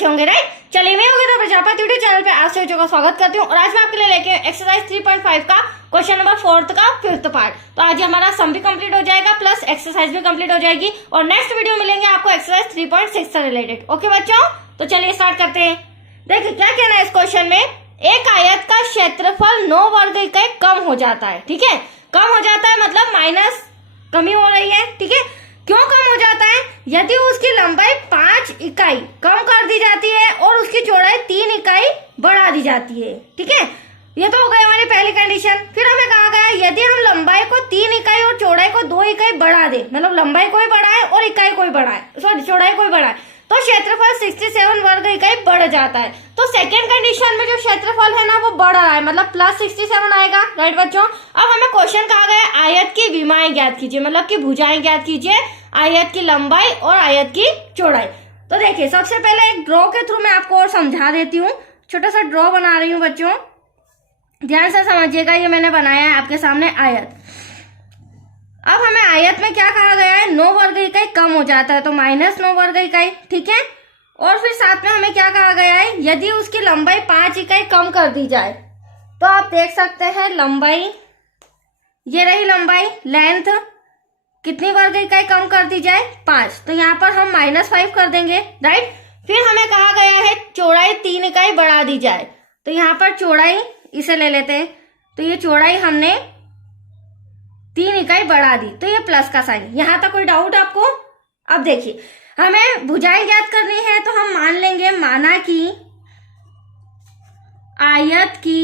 अच्छे होंगे, राइट। चलिए मैं योगिता प्रजापति यूट्यूब चैनल पे आप सभी का स्वागत करती हूँ और आज मैं आपके लिए लेके एक्सरसाइज 3.5 का क्वेश्चन नंबर 4 का 5th पार्ट। तो आज हमारा सम भी कंप्लीट हो जाएगा प्लस एक्सरसाइज भी कंप्लीट हो जाएगी और नेक्स्ट वीडियो मिलेंगे आपको एक्सरसाइज 3.6 से रिलेटेड। ओके बच्चों, तो चलिए स्टार्ट करते हैं। देखिए क्या कहना है इस क्वेश्चन में, एक आयत का क्षेत्रफल 9 वर्ग इकाई कम हो जाता है। ठीक है, कम हो जाता है मतलब माइनस कमी हो रही है। ठीक है, क्यों कम हो जाता है? यदि उसकी लंबाई 5 इकाई कम कर दी जाती है और उसकी चौड़ाई 3 इकाई बढ़ा दी जाती है। ठीक है, ये तो हो गई हमारी पहली कंडीशन। फिर हमें कहा गया यदि हम लंबाई को 3 इकाई और चौड़ाई को 2 इकाई बढ़ा दे, मतलब लंबाई को ही बढ़ाए और इकाई को ही बढ़ाए, सॉरी चौड़ाई को ही बढ़ाए, तो क्षेत्रफल 67 वर्ग इकाई बढ़ जाता है। तो सेकेंड कंडीशन में जो क्षेत्रफल है ना वो बढ़ रहा है, मतलब प्लस 67 आएगा, राइट बच्चों। अब हमें क्वेश्चन कहा गया आयत की विमाएं ज्ञात कीजिए, मतलब कि भुजाएं ज्ञात कीजिए, आयत की लंबाई और आयत की चौड़ाई। तो देखिए सबसे पहले एक ड्रॉ के थ्रू मैं आपको और समझा देती हूँ। छोटा सा ड्रॉ बना रही हूँ बच्चों, ध्यान से समझिएगा। ये मैंने बनाया है आपके सामने आयत। अब हमें आयत में क्या कहा गया है, 9 वर्ग इकाई कम हो जाता है तो -9 वर्ग इकाई। ठीक है, और फिर साथ में हमें क्या कहा गया है, यदि उसकी लंबाई 5 इकाई कम कर दी जाए, तो आप देख सकते हैं लंबाई, ये रही लंबाई, लेंथ कितनी वर्ग इकाई कम कर दी जाए, 5, तो यहाँ पर हम -5 कर देंगे, राइट। फिर हमें कहा गया है चौड़ाई 3 इकाई बढ़ा दी जाए, तो यहाँ पर चौड़ाई इसे ले लेते हैं, तो ये चौड़ाई हमने 3 इकाई बढ़ा दी, तो ये प्लस का साइन। यहां तक कोई डाउट आपको? अब देखिए हमें भुजाएं ज्ञात करनी है, तो हम मान लेंगे, माना कि आयत की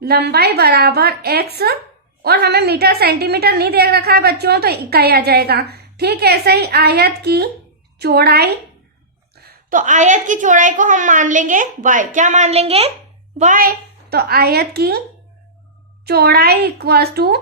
लंबाई बराबर x, और हमें मीटर सेंटीमीटर नहीं दे रखा है बच्चों, तो इकाई आ जाएगा। ठीक है, ऐसे ही आयत की चौड़ाई, तो आयत की चौड़ाई को हम मान लेंगे y। क्या मान लेंगे? y। तो आयत की चौड़ाई इक्वल्स टू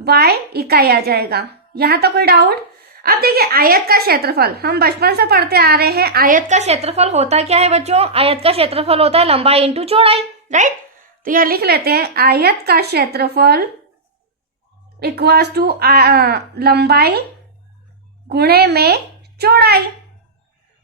y इकाई आ जाएगा। यहां तक कोई डाउट? अब देखिए आयत का क्षेत्रफल हम बचपन से पढ़ते आ रहे हैं, आयत का क्षेत्रफल होता क्या है बच्चों? आयत का क्षेत्रफल होता है लंबाई इंटू चौड़ाई, राइट। तो यह लिख लेते हैं, आयत का क्षेत्रफल इक्वल्स टू लंबाई गुणे में चौड़ाई।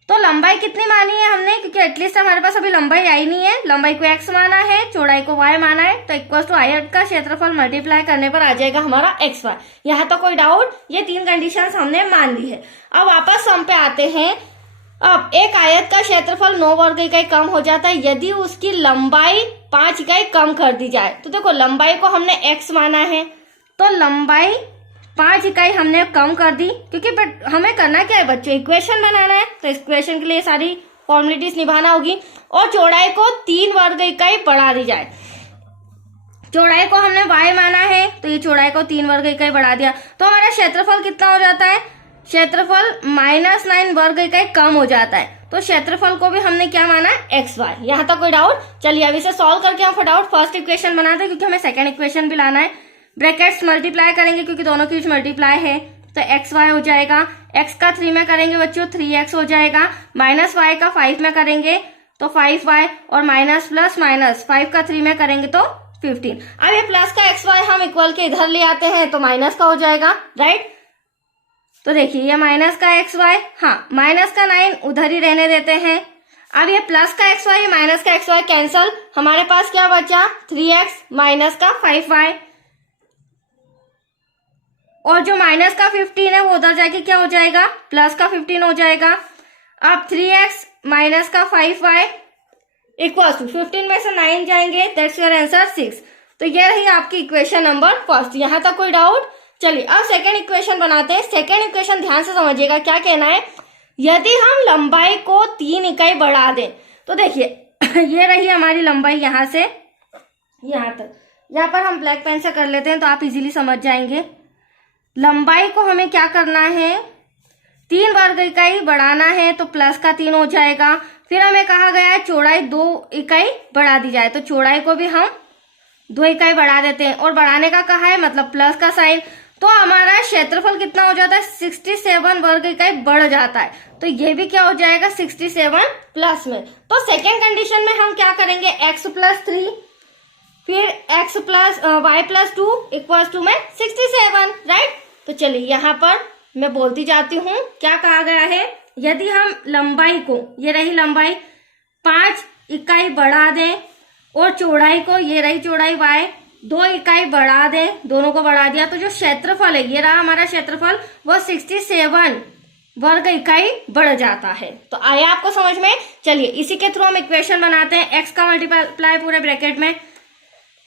तो लंबाई कितनी मानी है हमने, क्योंकि एटलीस्ट हमारे पास अभी लंबाई आई नहीं है, लंबाई को x माना है, चौड़ाई को y माना है, तो इक्वल्स टू आयत का क्षेत्रफल मल्टीप्लाई करने पर आ जाएगा हमारा xy। यहाँ तो कोई डाउट? ये 3 कंडीशंस हमने मान ली है। अब वापस सम पे आते हैं। अब एक आयत का क्षेत्रफल 9 वर्ग इकाई कम हो जाता है यदि उसकी लंबाई 5 इकाई कम कर दी जाए। तो देखो लंबाई को हमने x माना है, तो लंबाई 5 इकाई हमने कम कर दी, क्योंकि बट हमें करना क्या है बच्चों, इक्वेशन बनाना है, तो इक्वेशन के लिए सारी फॉर्मेलिटीज निभाना होगी। और चौड़ाई को 3 वर्ग इकाई बढ़ा दी जाए, चौड़ाई को हमने y माना है, तो ये चौड़ाई को 3 वर्ग इकाई बढ़ा दिया, तो हमारा क्षेत्रफल कितना हो जाता है, क्षेत्रफल -9 वर्ग इकाई कम हो जाता है। तो क्षेत्रफल को भी हमने क्या माना, xy। यहाँ तक कोई डाउट? चलिए अब इसे सॉल्व करके हम फटाफट फर्स्ट इक्वेशन बनाते हैं, क्योंकि हमें सेकंड इक्वेशन भी लाना है। ब्रैकेट्स मल्टीप्लाई करेंगे क्योंकि दोनों की मल्टीप्लाई है, तो xy हो जाएगा, x का 3 में करेंगे बच्चों 3x हो जाएगा, -y का 5 में करेंगे तो 5y, और माइनस प्लस माइनस 5 का 3 में करेंगे तो 15। अब ये प्लस का xy हम इक्वल के इधर ले आते हैं तो माइनस का हो जाएगा, राइट। तो देखिए ये माइनस का xy, हाँ माइनस का 9 उधर ही रहने देते हैं। अब ये प्लस का xy माइनस का xy कैंसल, हमारे पास क्या बचा, 3x माइनस का 5y, और जो माइनस का 15 है वो उधर जाके क्या हो जाएगा, प्लस का 15 हो जाएगा। अब 3x माइनस का 5y इक्वल्स टू 15 में से 9 जाएंगे, दैट्स योर आंसर 6। तो ये रही आपकी इक्वेशन नंबर फर्स्ट। यहाँ तक कोई डाउट? चलिए अब सेकेंड इक्वेशन बनाते हैं। सेकेंड इक्वेशन ध्यान से समझिएगा, क्या कहना है, यदि हम लंबाई को 3 इकाई बढ़ा दें, तो देखिए ये रही हमारी लंबाई यहाँ से यहाँ तक। यहाँ पर हम ब्लैक पेन से कर लेते हैं तो आप इजीली समझ जाएंगे। लंबाई को हमें क्या करना है, 3 वर्ग इकाई बढ़ाना है, तो प्लस का 3 हो जाएगा। फिर हमें कहा गया है चौड़ाई 2 इकाई बढ़ा दी जाए, तो चौड़ाई को भी हम 2 इकाई बढ़ा देते हैं, और बढ़ाने का कहा है मतलब प्लस का साइन। तो हमारा क्षेत्रफल कितना हो जाता है, 67 वर्ग इकाई बढ़ जाता है, तो ये भी क्या हो जाएगा 67 प्लस में। तो सेकेंड कंडीशन में हम क्या करेंगे, x + 3 फिर y + 2 = 67, राइट। तो चलिए यहाँ पर मैं बोलती जाती हूँ। क्या कहा गया है, यदि हम लंबाई को, ये रही लंबाई, 5 इकाई बढ़ा दें और चौड़ाई को, ये रही चौड़ाई y, 2 इकाई बढ़ा दें, दोनों को बढ़ा दिया, तो जो क्षेत्रफल है, ये रहा हमारा क्षेत्रफल, वो 67 वर्ग इकाई बढ़ जाता है। तो आया आपको समझ में। चलिए इसी के थ्रू हम इक्वेशन बनाते हैं। x का मल्टीप्लाई पूरे ब्रैकेट में,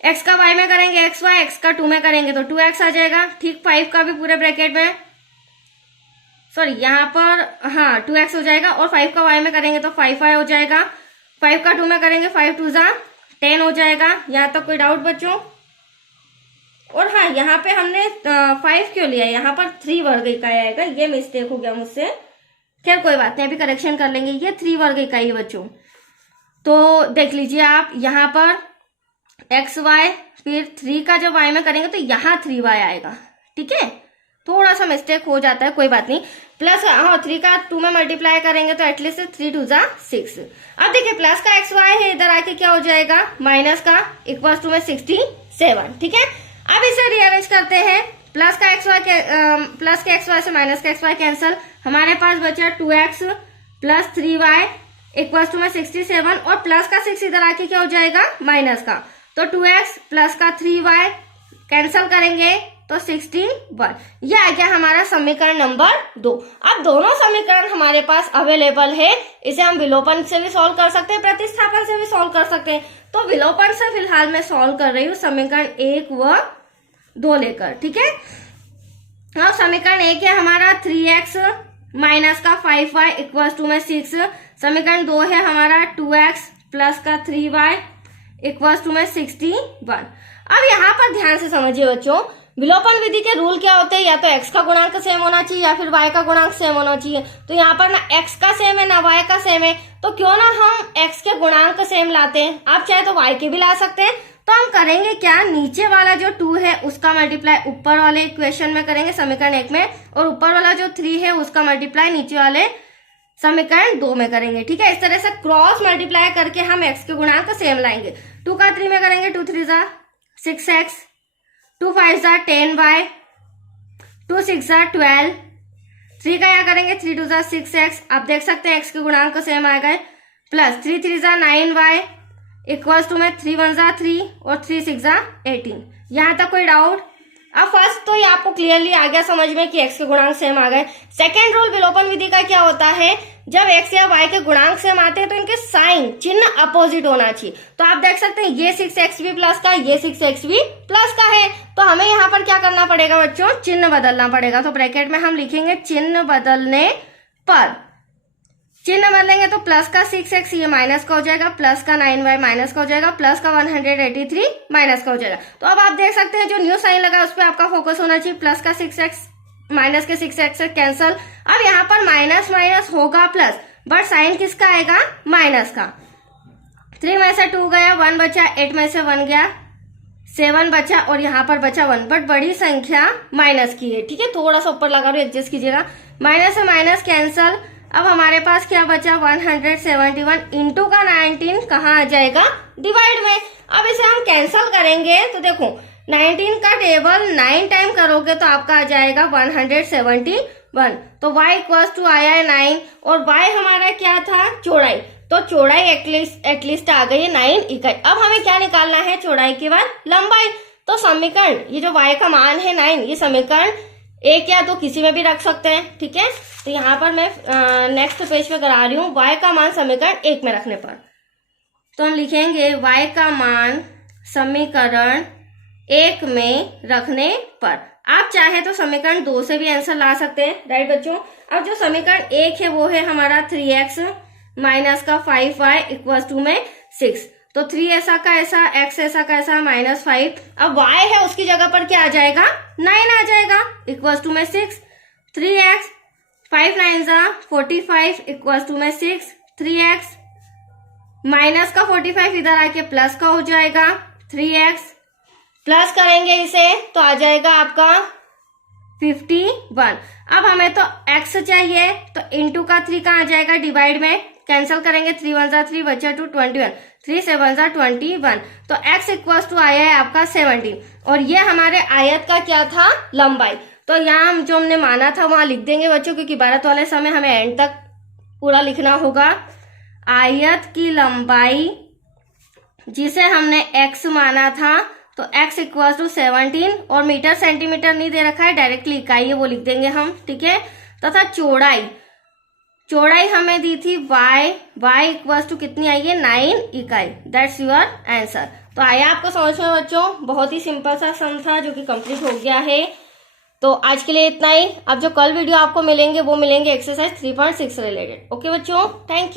x का y में करेंगे xy, x का 2 में करेंगे तो 2x आ जाएगा। ठीक, 5 का भी पूरे ब्रैकेट में, सॉरी यहाँ पर हाँ 2x हो जाएगा, और 5 का y में करेंगे तो 5y हो जाएगा। 5 का 2 में करेंगे 5 2 जा 10 हो जाएगा। यहाँ तक कोई डाउट बच्चों? और हाँ, यहाँ पे हमने 5 क्यों लिया, यहाँ पर 3 वर्ग इकाई आएगा, ये मिस्टेक हो गया मुझसे। खैर कोई बात नहीं, अभी करेक्शन कर लेंगे। ये 3 वर्ग इकाई है बच्चों। तो देख लीजिए आप, यहाँ पर एक्स वाई, फिर 3 का जब y में करेंगे तो यहाँ 3y आएगा। ठीक है, थोड़ा सा मिस्टेक हो जाता है, कोई बात नहीं। प्लस हाँ 3 का 2 में मल्टीप्लाई करेंगे तो एटलीस्ट 3 2 जा 6। अब देखिए प्लस का एक्स वाई है, इधर आके क्या हो जाएगा, माइनस का इक्वल्स टू में 67। ठीक है, अब इसे रीअरेंज करते हैं। प्लस का एक्स वाई प्लस के एक्स वाई से माइनस का एक्स वाई कैंसल, हमारे पास बचा 2x plus 3y equals to में 67, और प्लस का 6 इधर आके क्या हो जाएगा, माइनस का, तो 2x प्लस का 3y कैंसल करेंगे तो 61। यह आ गया हमारा समीकरण नंबर 2। अब दोनों समीकरण हमारे पास अवेलेबल है, इसे हम विलोपन से भी सॉल्व कर सकते हैं, प्रतिस्थापन से भी सॉल्व कर सकते हैं। तो विलोपन से फिलहाल मैं सॉल्व कर रही हूँ समीकरण 1 व 2 लेकर। ठीक है, अब समीकरण 1 है हमारा 3x माइनस का 5y इक्वल्स टू में 6। समीकरण 2 है हमारा 2x प्लस का 3y इक्वल्स टू में 61। अब यहाँ पर ध्यान से समझिए बच्चों, विलोपन विधि के रूल क्या होते हैं, या तो x का गुणांक सेम होना चाहिए या फिर y का गुणांक सेम होना चाहिए। तो यहाँ पर ना x का सेम है ना y का सेम है, तो क्यों ना हम x के गुणांक सेम लाते हैं। आप चाहे तो y के भी ला सकते हैं। तो हम करेंगे क्या, नीचे वाला जो 2 है उसका मल्टीप्लाई ऊपर वाले इक्वेशन में करेंगे समीकरण 1 में, और ऊपर वाला जो 3 है उसका मल्टीप्लाई नीचे वाले समीकरण 2 में करेंगे। ठीक है, इस तरह से क्रॉस मल्टीप्लाई करके हम x के गुणांक सेम लाएंगे। 2 का 3 में करेंगे 2 3 जा 6x, 2 5 जा 10y, 2 6 जा 12, 3 का यहाँ करेंगे 3 2 जा 6x। आप देख सकते हैं x के गुणांक सेम आ गए। प्लस 3 3 जा 9y इक्वल्स टू में 3 1 जा 3 और 3 6 जा 18। यहाँ तक कोई डाउट? अब फर्स्ट तो ये आपको क्लियरली आ गया समझ में कि x के गुणांक सेम आ गए। सेकेंड रूल विलोपन विधि का क्या होता है, जब x या y के गुणांक सेम आते हैं तो इनके साइन चिन्ह अपोजिट होना चाहिए। तो आप देख सकते हैं ये 6x भी प्लस का, ये 6x भी प्लस का है, तो हमें यहाँ पर क्या करना पड़ेगा बच्चों, चिन्ह बदलना पड़ेगा। तो ब्रैकेट में हम लिखेंगे चिन्ह बदलने पर, चिन्ह बदलेंगे तो प्लस का 6x ये माइनस का हो जाएगा, प्लस का 9y माइनस का हो जाएगा, प्लस का 183 माइनस का हो जाएगा। तो अब आप देख सकते हैं जो न्यू साइन लगा उस पर आपका फोकस होना चाहिए। प्लस का 6x माइनस के 6x कैंसल। अब यहाँ पर माइनस माइनस होगा प्लस, बट साइन किसका आएगा, माइनस का। 3 में से 2 गया, 1 बचा, 8 में से 1 गया, 7 बचा, और यहाँ पर बचा 1, बट बड़ी संख्या माइनस की है। ठीक है, थोड़ा सा ऊपर लगा लो, एडजस्ट कीजिएगा। माइनस से माइनस कैंसल। अब हमारे पास क्या बचा, 171 इंटू का 19 कहाँ आ जाएगा, डिवाइड में। अब इसे हम कैंसल करेंगे तो देखो 19 का टेबल 9 टाइम करोगे तो आपका आ जाएगा 171। तो y इक्वल्स टू आया है 9, और y हमारा क्या था, चौड़ाई। तो चौड़ाई एटलीस्ट आ गई है 9 इकाई। अब हमें क्या निकालना है, चौड़ाई के बाद लंबाई। तो समीकरण ये जो y का मान है 9, ये समीकरण 1 या 2 किसी में भी रख सकते हैं। ठीक है, तो यहाँ पर मैं नेक्स्ट पेज पे करा रही हूँ y का मान समीकरण 1 में रखने पर। तो हम लिखेंगे y का मान समीकरण 1 में रखने पर। आप चाहे तो समीकरण 2 से भी आंसर ला सकते हैं, राइट बच्चों। अब जो समीकरण 1 है वो है हमारा 3x माइनस का 5y इक्वल्स टू में 6। तो 3 ऐसा का ऐसा, x ऐसा का ऐसा, -5। अब y है उसकी जगह पर क्या आ जाएगा, 9 आ जाएगा, इक्वल्स टू में 6। 3x 5 9 जा 45 इक्वल्स टू में 6। 3x माइनस का 45 इधर आके प्लस का हो जाएगा। 3x प्लस करेंगे इसे तो आ जाएगा आपका 51। अब हमें तो x चाहिए, तो इंटू का 3 का आ जाएगा, डिवाइड में कैंसिल करेंगे। 3 1 जा 3 बचा 2 21, 3 7 जा 21। तो x इक्वल्स टू आया है आपका 17, और ये हमारे आयत का क्या था, लंबाई। तो यहाँ हम जो हमने माना था वहां लिख देंगे बच्चों, क्योंकि भारत वाले समय हमें एंड तक पूरा लिखना होगा। आयत की लंबाई जिसे हमने x माना था, तो x इक्वल टू 17, और मीटर सेंटीमीटर नहीं दे रखा है, डायरेक्टली इकाई है वो लिख देंगे हम, ठीक है। तथा चौड़ाई हमें दी थी y इक्वल टू कितनी आई है, 9 इकाई। That's your answer. तो आया आपको समझ में बच्चों, बहुत ही सिंपल सा सम था जो कि कंप्लीट हो गया है। तो आज के लिए इतना ही। अब जो कल वीडियो आपको मिलेंगे वो मिलेंगे एक्सरसाइज 3.6 रिलेटेड। ओके बच्चों, थैंक यू।